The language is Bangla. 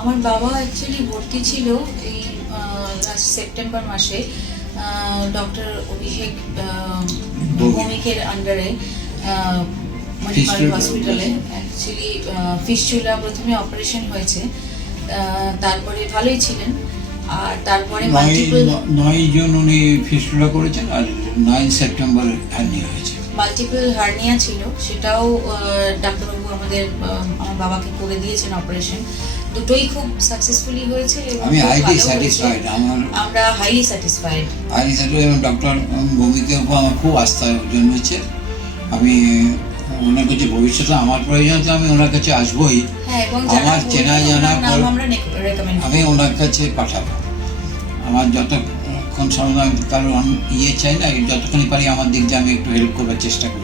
আমার বাবা অ্যাকচুয়ালি ভর্তি ছিল এই লাস্ট সেপ্টেম্বর মাসে ডক্টর অভিষেক ভৌমিকের আন্ডারে মণিপাল হসপিটালে। অ্যাকচুয়ালি ফিস্টুলা প্রথমে অপারেশন হয়েছে, তারপরে ভালোই ছিলেন। আর তারপরে 9 জুন উনি ফিস্টুলা করেছেন আর 9 সেপ্টেম্বর হার্নিয়া হয়েছে। মাল্টিপল হার্নিয়া ছিল, সেটাও ডাক্তারবাবু আমার বাবাকে করে দিয়েছেন অপারেশন। দুটোই খুব সাকসেসফুলি হয়েছে এবং আমি হাইলি স্যাটিসফাইড। আমরা হাইলি স্যাটিসফাইড। এবং ডক্টর ভৌমিকের উপর আমার খুব আস্থা জন্মেছে। আমি ওনার কাছে ভবিষ্যতে আমার প্রয়োজন তো আমি ওনার কাছে আসবোই। আমার চেনা জানা আমি ওনার কাছে পাঠাবো। আমার যতক্ষণ সরঞ্জাম কারণ চাই না, যতখানি পারি আমার দিক দিয়ে আমি একটু হেল্প করবার চেষ্টা করি।